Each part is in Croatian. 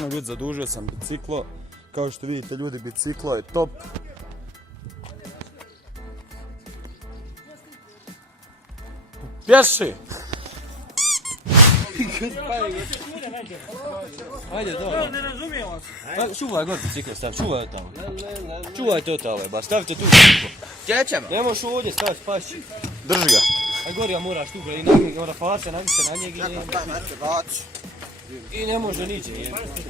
stvarno ljudi zadužio sam biciklo. Kao što vidite ljudi, biciklo je top. Pješi! Ajde, dobro. Ne razumijemo se. Čuvaj god bicikle, stav, čuvaj od tamo. Čuvaj to tamo, ba, stavite tu. Gdje ćemo? Ne možeš ovdje staviti, paši. Drži ga. Aj gori, ja moraš tu, i mora faca, navise na njeg i ne može niće.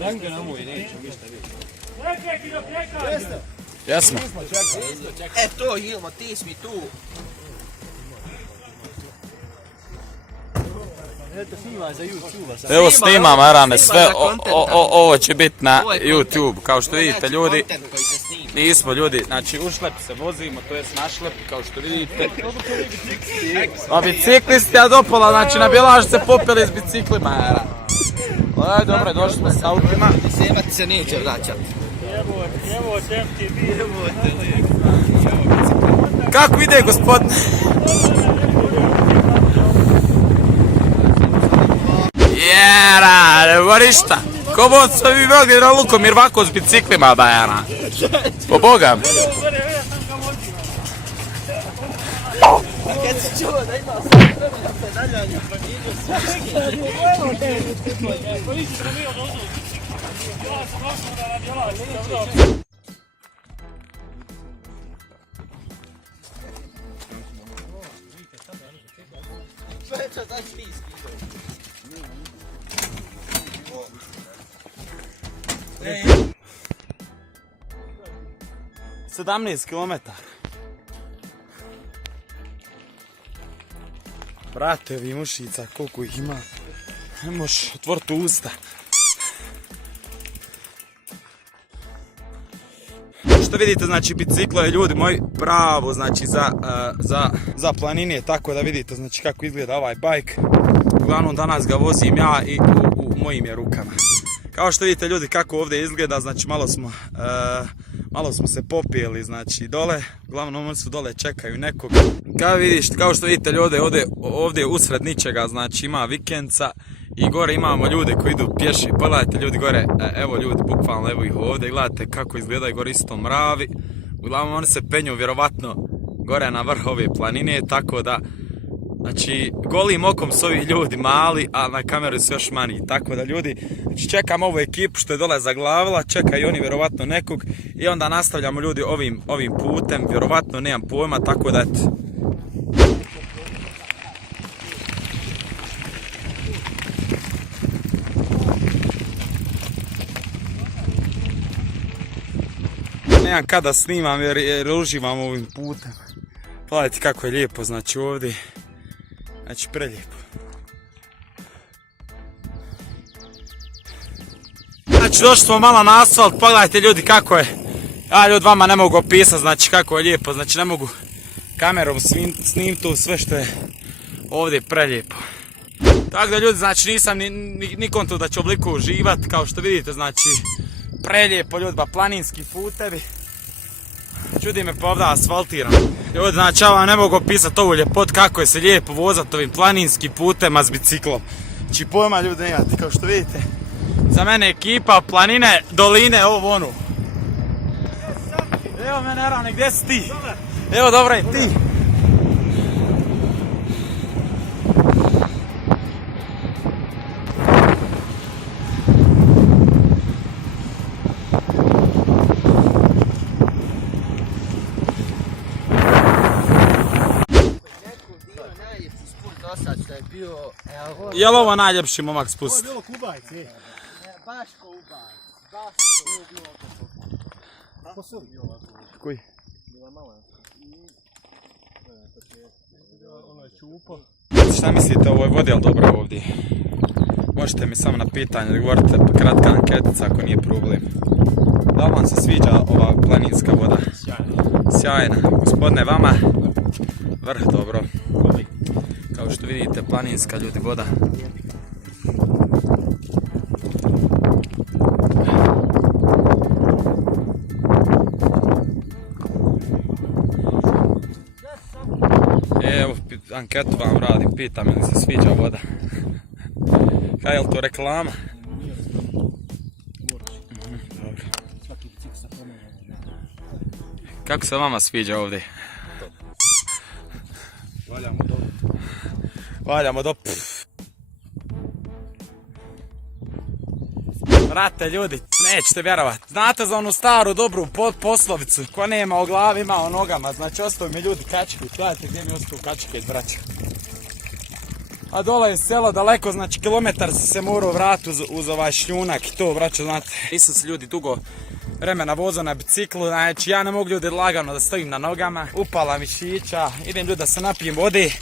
Range na moj, neće ništa vidjeti. Jesmo. E to, Hilmo, ti si mi tu. Eto, snimaj za YouTube. Evo snimam, Arane, sve ovo će biti na YouTube. Kao što vidite ljudi, nismo ljudi, znači u šlep se vozimo, to jest na šlep, kao što vidite. A biciklisti, a dopola, znači na Bjelaž se popeli s biciklima, Arane. Aj, dobro, došli smo s autima. Sjebati se neće vraćati. Evo, tem ti bi. Kako ide, gospodine? Jera, ne bo ništa. Ko bod sve bi mogli na Lukomir Vako s biciklima, bajana. Po Boga. Kad si čuo da ima sve vremena pedaljanja, pa nije sve to svi skidaju. 17 km. Brate, vi mušica, koliko ih ima. Ne možeš otvoriti usta. Što vidite, znači biciklo je, ljudi moji, pravo, znači za planinije, tako da vidite znači kako izgleda ovaj bajk. Uglavnom danas ga vozim ja i u mojim je rukama. Kao što vidite ljudi kako ovdje izgleda, znači malo smo se popijeli, znači dole, uglavnom oni su dole, čekaju nekog. Kao što vidite ljudi, ovdje usred ničega, znači ima vikendca i gore imamo ljude koji idu pješi. Pogledajte ljudi gore, evo ljudi, bukvalno evo ih ovdje, gledajte kako izgledaju gore isto mravi. Uglavnom oni se penju vjerovatno gore na vrh ove planine, tako da znači, golim okom su ovi ljudi mali, a na kameru su još manji. Tako da ljudi, znači čekam ovu ekipu što je dole zaglavila, čekaju oni vjerovatno nekog i onda nastavljamo ljudi ovim putem, vjerovatno nemam pojma, tako da eto. Nemam kada snimam jer uživam ovim putem. Pogledajte kako je lijepo, znači ovdje. Znači prelijepo. Znači došli smo malo na asfalt, pogledajte ljudi kako je. Ja ljudi vama ne mogu opisati znači kako je lijepo, znači ne mogu kamerom snimiti tu sve što je ovdje prelijepo. Tako da ljudi, znači nisam ni konto da ću obliku uživati, kao što vidite, znači prelijepo ljudi, ba planinski putevi. Čudi me pa ovdje asfaltiram. Ljudi, znači ja vam ne mogu opisati ovu ljepot kako je se lijepo vozati ovim planinskim putem s biciklom. Znači pojma ljudi nemate, kao što vidite. Za mene ekipa, planine, doline, ovo ono. Evo mene Arane, gdje si ti? Evo dobro je ti. Je li ovo najljepši momak spust? Ovo je bilo Kubajc, je. Baš Kubajc, baš Ko su? Koji? Bila mala. Ono je čupo. Šta mislite o ovoj vodi, ali dobro ovdje? Možete mi samo na pitanje odgovorite, kratka anketica ako nije problem. Da li vam se sviđa ova planinska voda? Sjajna. Gospodine, vama? Vrh, dobro. Kao što vidite, planinska ljudi voda. Evo, anketu vam radim, pitam je li se sviđa voda. Kaj je li to reklama? Kako se vama sviđa ovdje? Valjamo do... Brate ljudi, nećete vjerovat. Znate za onu staru dobru poslovicu, ko nema o glavi ima o nogama. Znači ostaju mi ljudi kačke. Gledajte gdje mi ostaju kačke, braća. A dole je selo daleko, znači kilometar se morao vratiti uz ovaj šljunak i to, braćo, znate. Nisam se ljudi dugo vremena vozao na biciklu, znači ja ne mogu ljudi lagano da stojim na nogama. Upala mišića, idem ljudi da se napijem vode.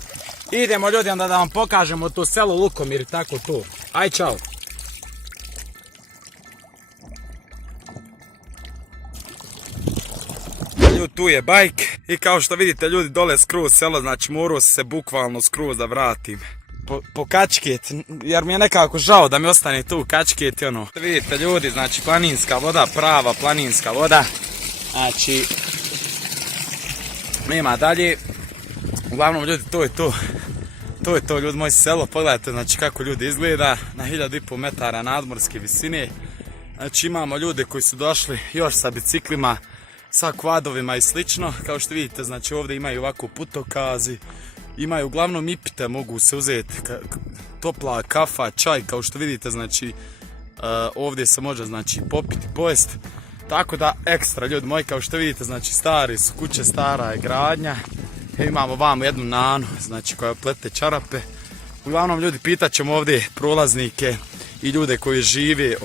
Idemo ljudi onda da vam pokažemo to selo Lukomir i tako to. Aj čao. Ljudi, tu je bajk i kao što vidite ljudi dole skroz selo, znači morao se bukvalno skroz da vratim po kačket, jer mi je nekako žao da mi ostane tu kačket i ono. Vidite ljudi, znači planinska voda, prava planinska voda, znači nema dalje. Uglavnom ljudi to je to. To je to ljudi, moje selo, pogledajte znači kako ljudi izgleda na 1500 metara nadmorske visine. Znači imamo ljude koji su došli još sa biciklima, sa kvadovima i slično. Kao što vidite, znači ovdje imaju ovako putokazi, imaju uglavnom ipite, mogu se uzeti topla kafa, čaj, kao što vidite, znači ovdje se može znači popiti, pojest. Tako da ekstra ljudi moji, kao što vidite, znači stari su kuće, stara je gradnja. Imamo vamo jednu nanu, znači koja plete čarape. Uglavnom ljudi, pitat ćemo ovdje prolaznike i ljude koji žive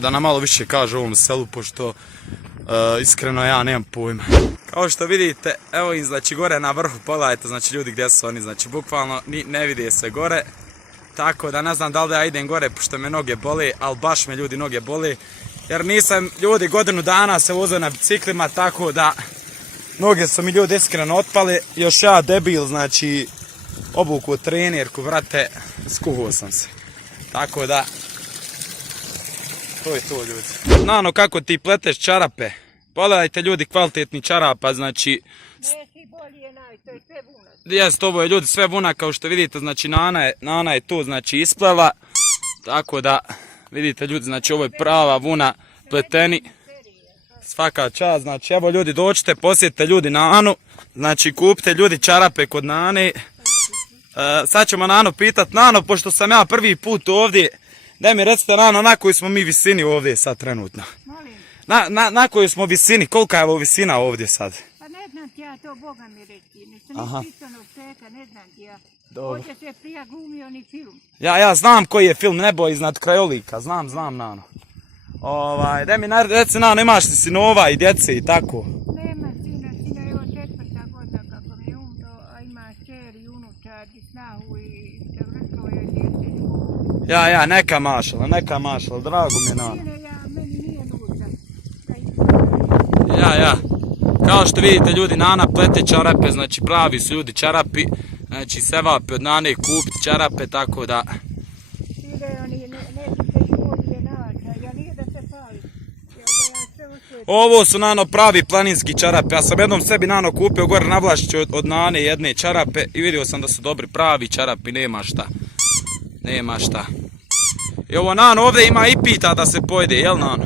da nam malo više kažu o ovom selu, pošto iskreno ja nemam pojma. Kao što vidite, evo im znači gore na vrhu, pogledajte znači ljudi gdje su oni, znači bukvalno ne vide se gore. Tako da ne znam da li da ja idem gore pošto me noge bole, ali baš me ljudi noge bole. Jer nisam ljudi godinu dana se vozio na biciklima, tako da noge su mi ljudi iskreno otpale. Još ja debil, znači obuku trenerku, vrate, skuhao sam se. Tako da, to je to ljudi. Nano, kako ti pleteš čarape? Pogledajte ljudi kvalitetni čarapa, znači... Nesi bolje naj, to je sve vunak. Jest, ovo je ljudi sve vunak, kao što vidite, znači Nana je tu, znači isplela. Tako da, vidite ljudi, znači ovo je prava vuna, pleteni. Svaka čast, znači evo ljudi dođite, posjetite ljudi Nanu. Znači kupite ljudi čarape kod Nane. Sad ćemo Nanu pitat, Nano, pošto sam ja prvi put ovdje, daj mi recite Nano, na kojoj smo mi visini ovdje sad trenutno? Molim, Na kojoj smo visini, kolika je ovo visina ovdje sad? pa ne znam ti ja to, Boga mi reći, nisam Aha. ni pisanog sveta, ne znam ti ja. Dobro. Ovdje se prija glumio ni film. Ja znam koji je film Nebo iznad krajolika, znam Nano. Daj mi reci Nano, imaš li sinova i djece i tako? Nema sina je od 4. godina kako mi je umro, a ima čer i unučad i snahu i se vršao je djece. Ja, neka mašala, drago mi je Nano. Sine, ja, meni nije nužda. Ja. Kao što vidite ljudi, Nana plete čarape, znači pravi su ljudi čarapi. Znači se vape od Nane kupiti čarape, tako da... Sine, oni nećete i bolje nađa, ja nije da se pali. Ja sve usveti. Ovo su Nano pravi planinski čarape. Ja sam jednom sebi Nano kupio gore na Vlašću od Nane jedne čarape i vidio sam da su dobri pravi čarapi, nema šta. I ovo Nano ovdje ima i pita da se pojede, jel Nano?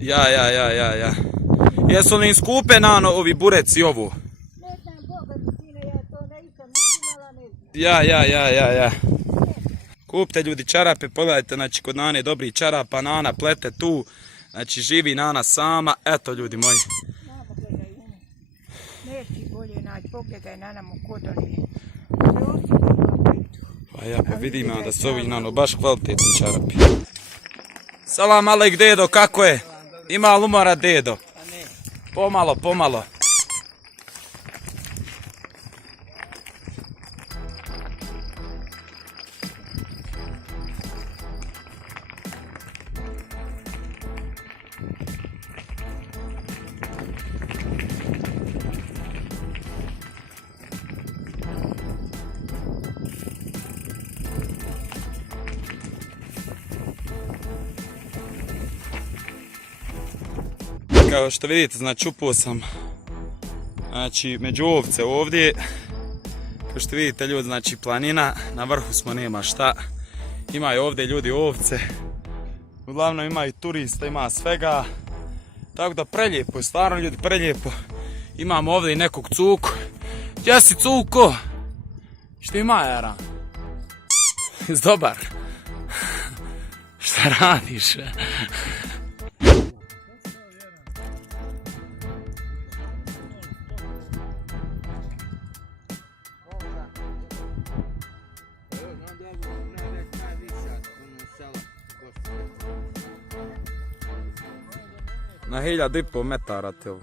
Ja. Jesu li im skupe Nano ovi bureci ovu? Ne znam, Boga mi sine, ja to ne nisam uzimala, ne znam. Ja. Kupite ljudi čarape, pogledajte, znači kod Nane dobri čarapa, Nana plete tu, znači živi Nana sama, eto ljudi moji. Namo gledaj, neći bolje naći, pogledaj na nam u kodoni. Pa vidim da su ovi Nano baš kvalitetni čarapi. Salam alejk dedo, kako je? Ima li umora dedo? Pomalo. Kao što vidite, znači upao sam među ovce ovdje. Kao što vidite ljudi, znači planina, na vrhu smo, nema šta. Imaju ovdje ljudi ovce. Uglavnom ima i turista, ima svega. Tako da prelijepo je, stvarno ljudi, prelijepo. Imamo ovdje i nekog cuku. Gdje si cuko? Što ima, Jara? Jesi dobar? Šta radiš? Na 1500 metara te ovo.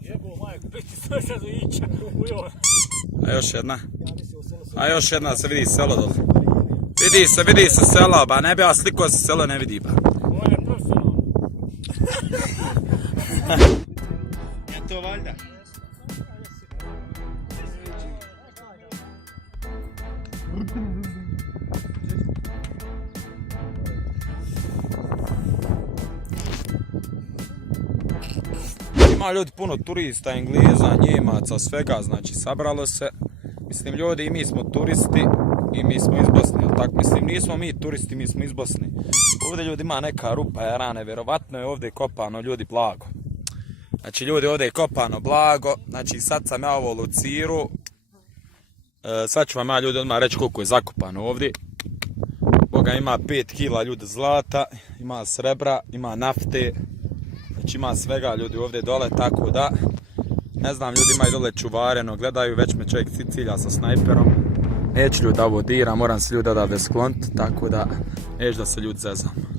Jebo majku, biti sve sad ića. A još jedna. A još jedna, se vidi selo dole. Vidi se selo, ba ne bi ja sliko se selo ne vidi ba. Ovo je profesionalno. Je to valjda? Ima ljudi puno turista, Engleza, Njemaca, svega, znači sabralo se. Mislim ljudi i mi smo turisti i mi smo iz Bosne, jel tako? Mislim nismo mi turisti, mi smo iz Bosne. Ovdje ljudi ima neka rupa, Jarane, vjerovatno je ovdje kopano ljudi blago. Znači ljudi ovdje je kopano blago, znači sad sam ja ovo lociru. Sad ću vam ja ljudi odmah reći koliko je zakopano ovdje. Boga ima 5 kila ljudi zlata, ima srebra, ima nafte. Znači ima svega ljudi ovdje dole, tako da ne znam, ljudi imaju dole čuvareno, gledaju, već me čovjek cilja sa snajperom. Neću ljudi da ovo dira, moram se ljudi odavde skloniti, tako da neću da se ljudi zezam.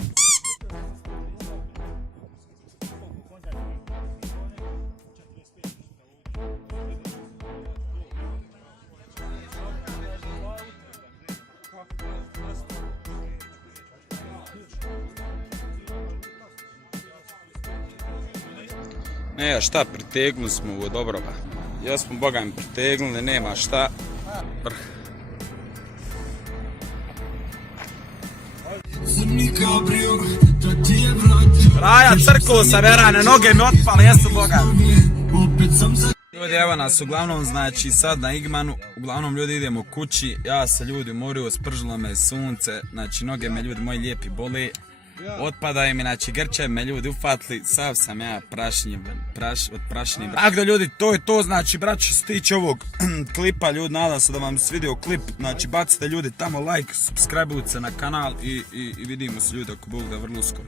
Ne, šta, pritegnuli smo ovo, dobro ba. Jesmo, boga mi pritegnuli, nema šta. Brh. Raja, crklo sam, Jarane, noge mi otpale, jesu boga. Ljudi, evo nas, uglavnom, znači, sad na Igmanu, uglavnom ljudi idemo kući, ja se ljudi umorio, spržilo me sunce, znači, noge me ljudi moji lijepi bole. Otpadaju mi, znači grče me ljudi ufatli, sav sam ja od prašnje. Tako da ljudi, to je to, znači braćo, što se tiče ovog klipa, ljudi, nadam se da vam se svidio klip, znači bacite ljudi tamo like, subscribe se na kanal i vidimo se ljudi ako Bog da vrlo uskoro.